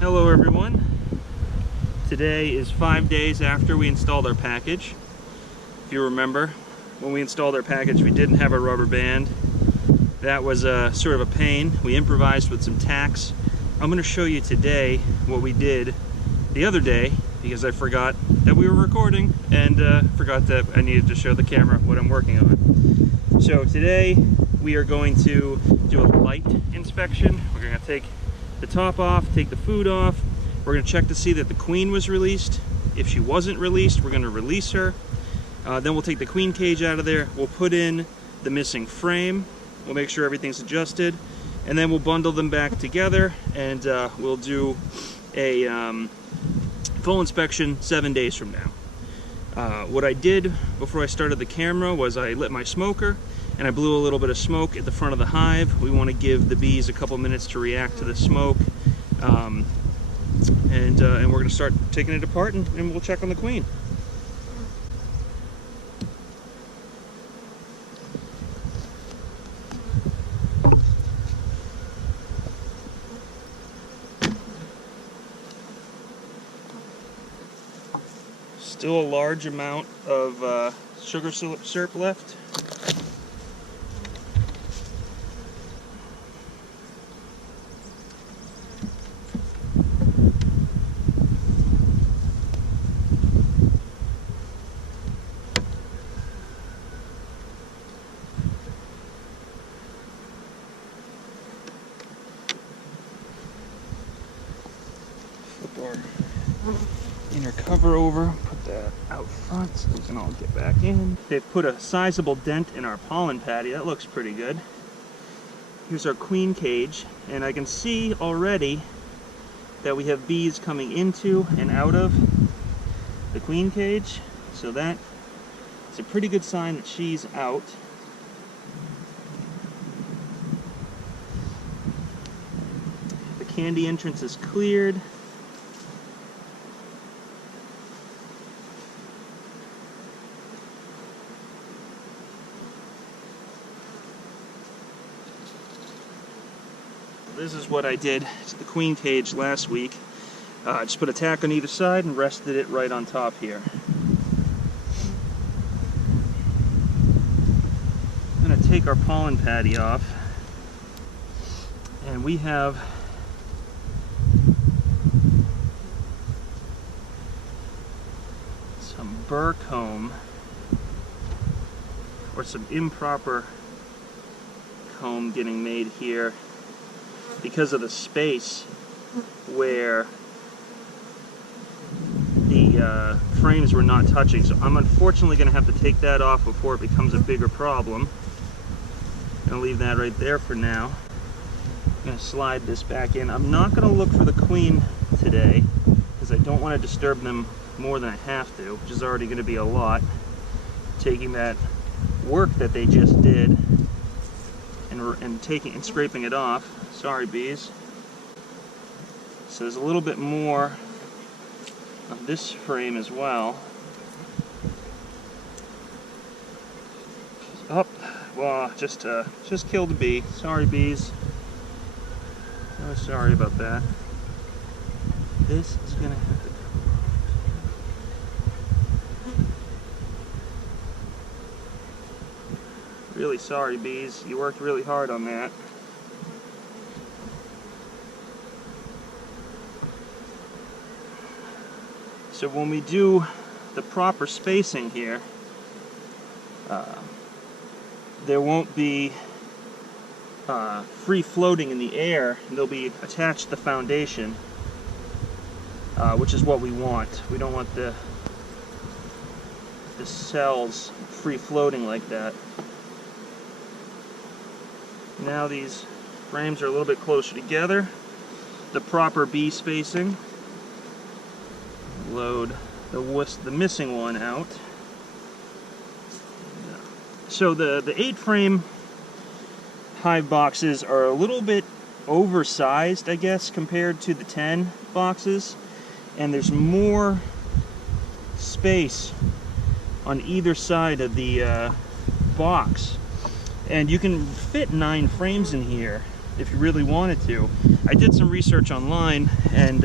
Hello everyone. Today is 5 days after we installed our package. If you remember, when we installed our package we didn't have a rubber band. That was sort of a pain. We improvised with some tacks. I'm going to show you today what we did the other day because I forgot that we were recording and forgot that I needed to show the camera what I'm working on. So today we are going to do a light inspection. We're going to take the top off, take the food off. We're going to check to see that the queen was released. If she wasn't released, we're going to release her. Then we'll take the queen cage out of there. We'll put in the missing frame. We'll make sure everything's adjusted. And then we'll bundle them back together and we'll do a full inspection 7 days from now. What I did before I started the camera was I lit my smoker and I blew a little bit of smoke at the front of the hive. We want to give the bees a couple minutes to react to the smoke. And we're going to start taking it apart and we'll check on the queen. Still a large amount of sugar syrup left. Flip our inner cover over, put that out front so we can all get back in. They've put a sizable dent in our pollen patty. That looks pretty good. Here's our queen cage, and I can see already that we have bees coming into and out of the queen cage, so that is a pretty good sign that she's out. The candy entrance is cleared. This is what I did to the queen cage last week. Just put a tack on either side and rested it right on top here. I'm going to take our pollen patty off, and we have some burr comb, or some improper comb getting made here because of the space where the frames were not touching. So I'm unfortunately going to have to take that off before it becomes a bigger problem. I'm going to leave that right there for now. I'm going to slide this back in. I'm not going to look for the queen today because I don't want to disturb them more than I have to, which is already going to be a lot. Taking that work that they just did and taking and scraping it off. Sorry, bees. So there's a little bit more of this frame as well. Oh, well, just killed a bee. Sorry, bees. Oh, sorry about that. This is gonna have to come off. Really sorry, bees. You worked really hard on that. So when we do the proper spacing here, there won't be free floating in the air. They'll be attached to the foundation, which is what we want. We don't want the cells free floating like that. Now these frames are a little bit closer together. The proper bee spacing. Load the missing one out. So the 8-frame hive boxes are a little bit oversized, I guess, compared to the 10 boxes, and there's more space on either side of the box, and you can fit 9 frames in here if you really wanted to. I did some research online, and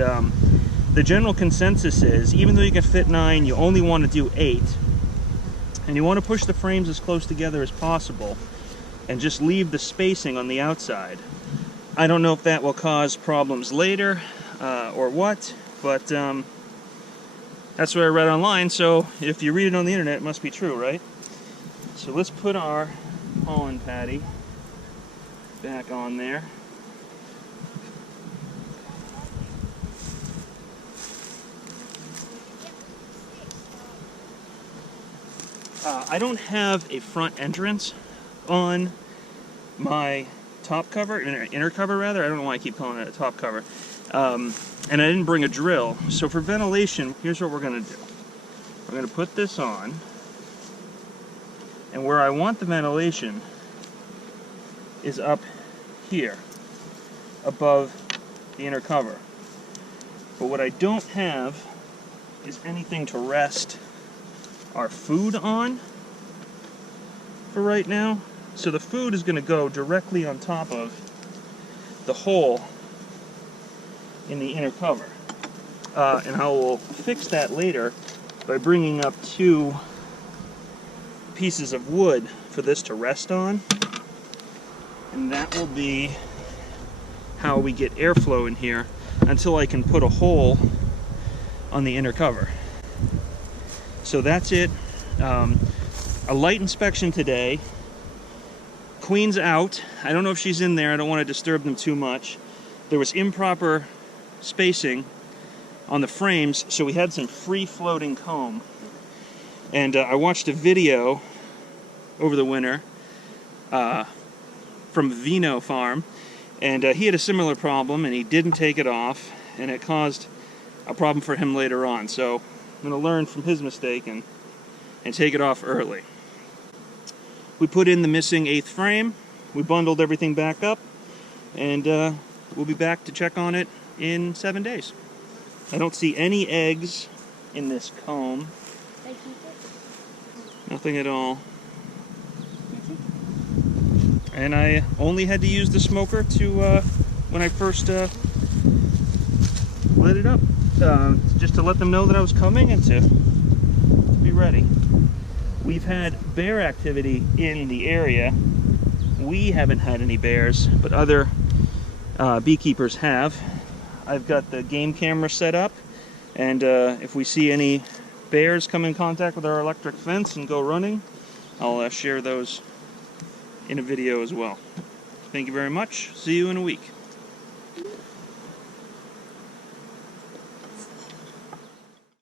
the general consensus is, even though you can fit 9, you only want to do 8. And you want to push the frames as close together as possible and just leave the spacing on the outside. I don't know if that will cause problems later or what, but that's what I read online, so if you read it on the internet, it must be true, right? So let's put our pollen patty back on there. I don't have a front entrance on my top cover, inner cover rather. I don't know why I keep calling it a top cover. And I didn't bring a drill. So for ventilation, here's what we're going to do. We're going to put this on. And where I want the ventilation is up here, above the inner cover. But what I don't have is anything to rest our food on for right now. So the food is going to go directly on top of the hole in the inner cover. And I will fix that later by bringing up 2 pieces of wood for this to rest on. And that will be how we get airflow in here until I can put a hole on the inner cover. So that's it. A light inspection today. Queen's out. I don't know if she's in there. I don't want to disturb them too much. There was improper spacing on the frames, so we had some free-floating comb. And I watched a video over the winter from Vino Farm, and he had a similar problem, and he didn't take it off, and it caused a problem for him later on. So I'm going to learn from his mistake and take it off early. We put in the missing 8th frame, we bundled everything back up, and we'll be back to check on it in 7 days. I don't see any eggs in this comb. Nothing at all. And I only had to use the smoker to, when I first lit it up, just to let them know that I was coming and to be ready. We've had bear activity in the area. We haven't had any bears, but other beekeepers have. I've got the game camera set up, and if we see any bears come in contact with our electric fence and go running, I'll share those in a video as well. Thank you very much. See you in a week.